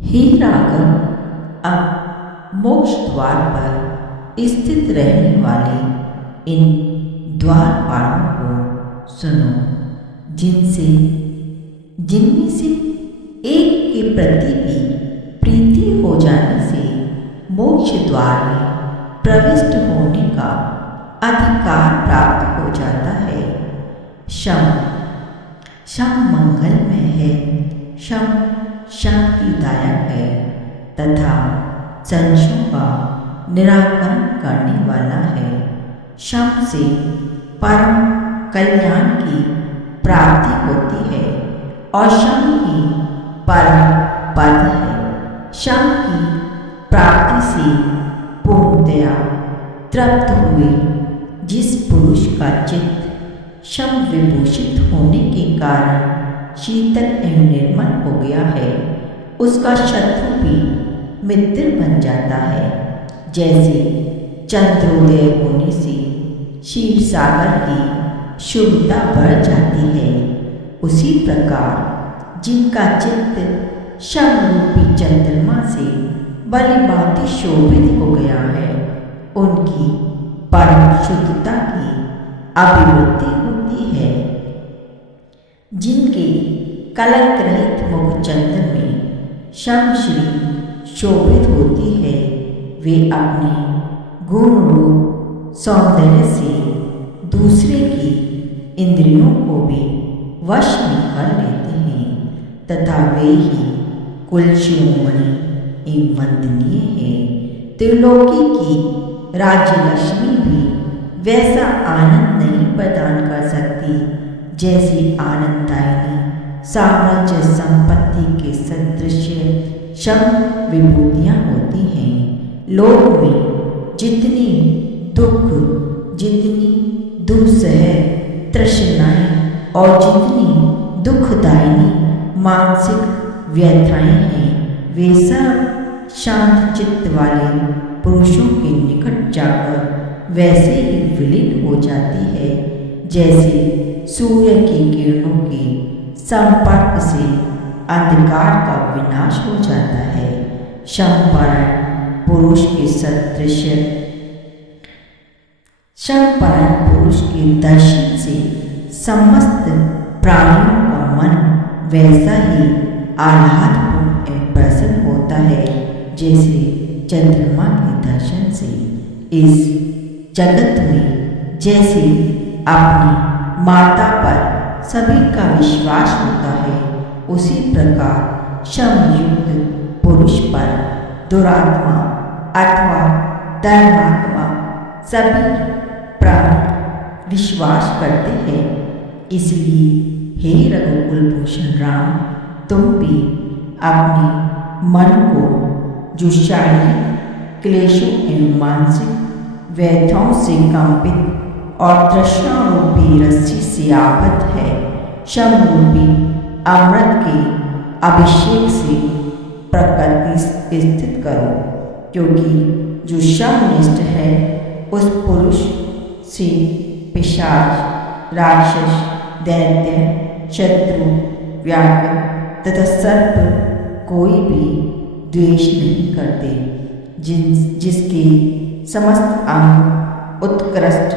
हे राघव, अब मोक्ष द्वार पर स्थित रहने वाले इन द्वारपालों को सुनो, जिनमें से एक के प्रति भी प्रीति हो जाने से मोक्ष द्वार में प्रविष्ट होने का अधिकार प्राप्त हो जाता है। शम मंगलमय है, शम शांतिदायक है तथा संशयों का निराकरण करने वाला है। शम से परम कल्याण की प्राप्ति होती है और शम ही परम पद है। शम की प्राप्ति से पूर्णतया तृप्त हुए जिस पुरुष का चित्त शम विभूषित होने के कारण शीतल एवं निर्मल हो गया है, उसका शत्रु भी मित्र बन जाता है। जैसे चंद्रोदय होने से क्षीर सागर की शुभता बढ़ जाती है, उसी प्रकार जिनका चित्त शम रूपी चंद्रमा से भलीभांति शोभित हो गया है, उनकी परम शुद्धता की अभिवृद्धि होती है। जिनके कलंक रहित मुख चंद्र में शम श्री शोभित होती है, वे अपने गुण रूप सौंदर्य से दूसरे की इंद्रियों को भी वश में कर लेते हैं तथा वे ही कुल शिरोमणि एवं वंदनीय है। त्रिलोकी की राज्य लक्ष्मी भी वैसा आनंद नहीं प्रदान कर सकती जैसी आनंददायिनी साम्राज्य संपत्ति के सदृश शम विभूतियाँ होती हैं। लोक में जितनी दुस्सह तृष्णाएं और जितनी दुखदायिनी मानसिक व्यथाएं हैं, वे सब शांत चित्त वाले पुरुषों के निकट जाकर वैसे ही विलीन हो जाती है जैसे सूर्य की किरणों के संपर्क से अंधकार का विनाश हो जाता है। शमपरायण पुरुष के सदृश शमपरायण पुरुष के दर्शन से समस्त प्राणियों का मन वैसा ही आह्लादपूर्ण एवं प्रसन्न होता है जैसे चंद्रमा के दर्शन से। इस जगत में जैसे अपनी माता पर सभी का विश्वास होता है, उसी प्रकार शमयुक्त पुरुष पर दुरात्मा अथवा धर्मात्मा सभी प्राणी विश्वास करते हैं। इसलिए हे रघुकुल भूषण राम, तुम भी अपने मन को जो शारीरिक क्लेशों एवं मानसिक व्यथाओं से कंपित और तृष्णा रूपी रस्सी से आबद्ध है, शम रूपी अमृत के अभिषेक से प्रकृति स्थित करो, क्योंकि जो शमनिष्ठ है उस पुरुष से पिशाच, राक्षस, दैत्य, शत्रु, व्याघ्र तथा सर्प कोई भी द्वेष नहीं करते। जिसके समस्त अंग उत्कृष्ट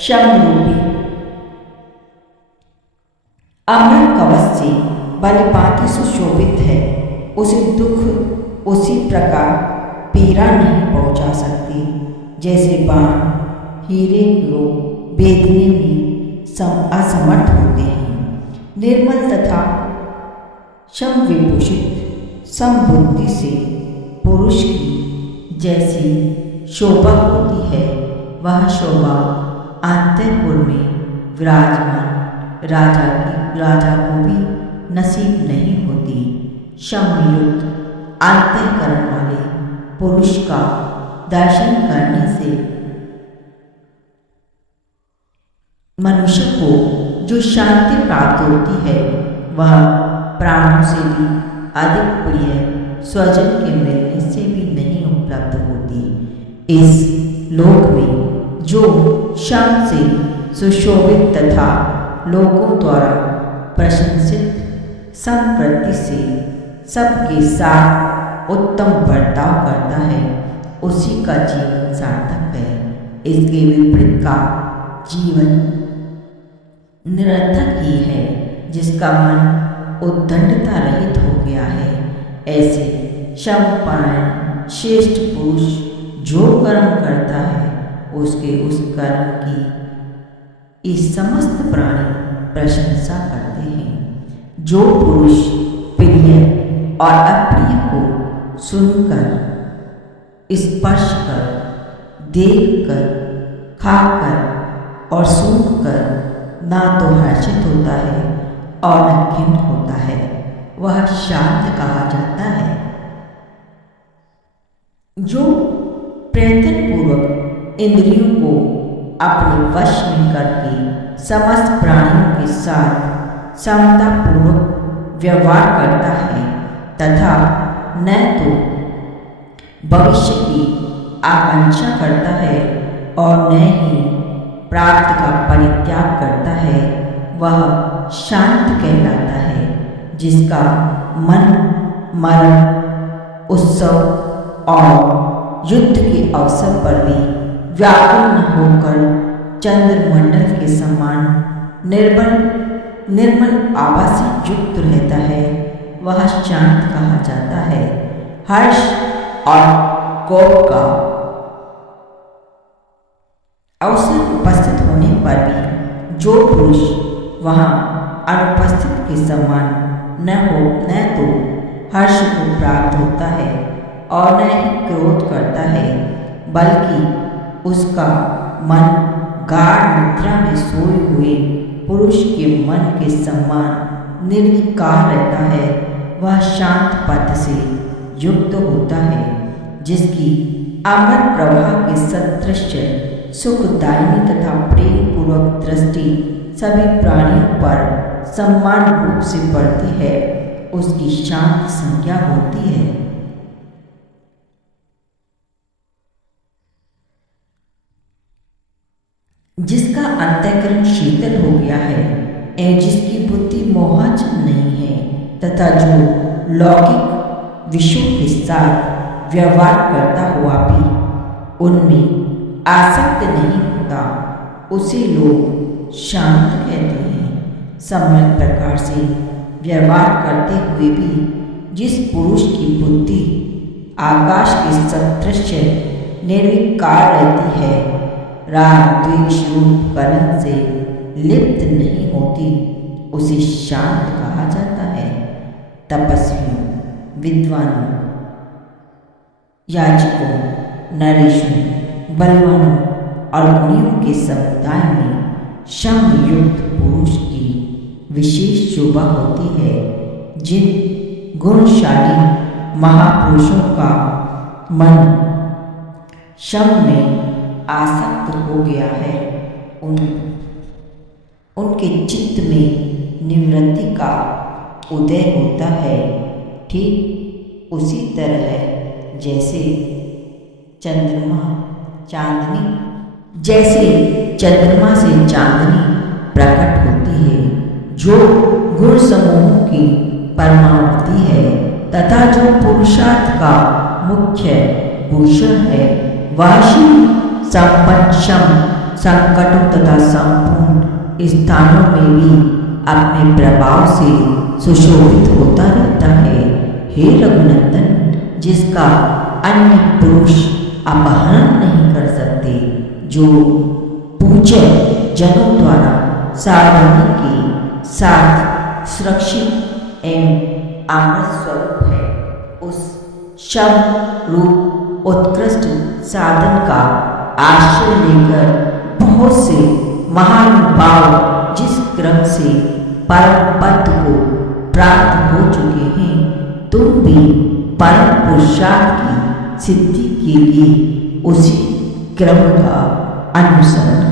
शम रूपी अमृत कवच से भलीभांति सुशोभित है, उसे दुख उसी प्रकार पीड़ा नहीं पहुंचा सकती जैसे बाण हीरे को भेदने में असमर्थ होते हैं। निर्मल तथा शम विभूषित समबुद्धि से पुरुष की जैसी शोभा होती है, वह शोभा अंतःपुर में विराजमान राजा को भी नसीब नहीं होती। शमयुक्त अंतःकरण वाले पुरुष का दर्शन करने से मनुष्य को जो शांति प्राप्त होती है, वह प्राणों से भी अधिक प्रिय स्वजन के मिलने से भी नहीं उपलब्ध होती। इस लोक में जो शम से सुशोभित तथा लोगों द्वारा प्रशंसित संप्रति से सबके साथ उत्तम बर्ताव करता है उसी का जीवन सार्थक है। इसके विपरीत का जीवन निरर्थक ही है। जिसका मन उद्दंडता रहित हो गया है, ऐसे समपायण श्रेष्ठ पुरुष जो कर्म करता है उसके उस कर्म की इस समस्त प्राणी प्रशंसा करते हैं। जो पुरुष प्रिय और अप्रिय को सुनकर, स्पर्श कर, देखकर, खाकर और सूंघकर ना तो हर्षित होता है और न खिन्न होता है, वह शांत कहा जाता है। जो प्रयत्नपूर्वक इंद्रियों को अपने वश में करके समस्त प्राणियों के साथ समतापूर्वक व्यवहार करता है तथा न तो भविष्य की आकांक्षा करता है और न ही प्राप्त का परित्याग करता है, वह शांत कहलाता है। जिसका मन मरण, उत्सव और युद्ध के अवसर पर भी व्याकुल न होकर चंद्रमंडल के समान निर्मल आभा से युक्त रहता है, वह शांत कहा जाता है। हर्ष और कोप का अवसर उपस्थित होने पर भी जो पुरुष वहाँ अनुपस्थित के समान न तो हर्ष को प्राप्त होता है और न ही क्रोध करता है, बल्कि उसका मन गाढ़ निद्रा में सोए हुए पुरुष के मन के समान निर्विकार रहता है, वह शांत पद से युक्त होता है। जिसकी अमृत प्रवाह के सदृश सुखदायिनी तथा प्रेम पूर्वक दृष्टि सभी प्राणियों पर समान रूप से पड़ती है, उसकी शांत संज्ञा होती है। जिसका अंतःकरण शीतल हो गया है एवं जिसकी बुद्धि मोहाचल नहीं है तथा जो लौकिक विषयों के साथ व्यवहार करता हुआ भी उनमें आसक्त नहीं होता, उसे लोग शांत कहते हैं। सम्यक प्रकार से व्यवहार करते हुए भी जिस पुरुष की बुद्धि आकाश के सदृश निर्विकार रहती है, राग द्वेष रूप कलंक से लिप्त नहीं होती, उसे शांत कहा जाता है। तपस्वियों, विद्वानों, याजकों, नरेशों, बलवानों और गुणियों के समुदाय में शम युक्त पुरुष की विशेष शोभा होती है। जिन गुणशाली महापुरुषों का मन शम में आसक्त हो गया है, उनके चित्त में निवृत्ति का उदय होता है। ठीक उसी तरह जैसे चंद्रमा से चांदनी प्रकट होती है, जो गुण समूहों की परमावृत्ति है तथा जो पुरुषार्थ का मुख्य भूषण है, वह संपन्नम संकटों तथा संपूर्ण स्थानों में भी अपने प्रभाव से सुशोभित होता रहता है। हे रघुनंदन, जिसका अन्य पुरुष अपहरण नहीं कर सकते, जो पूज्य जनों द्वारा सावधानी के साथ सुरक्षित एवं अमृत स्वरूप है, उस शब्द रूप उत्कृष्ट साधन का आश्रय लेकर बहुत से महानुभाव जिस क्रम से परम पद को प्राप्त हो चुके हैं, तुम भी परम पुरुषार्थ की सिद्धि के लिए उसी क्रम का अनुसरण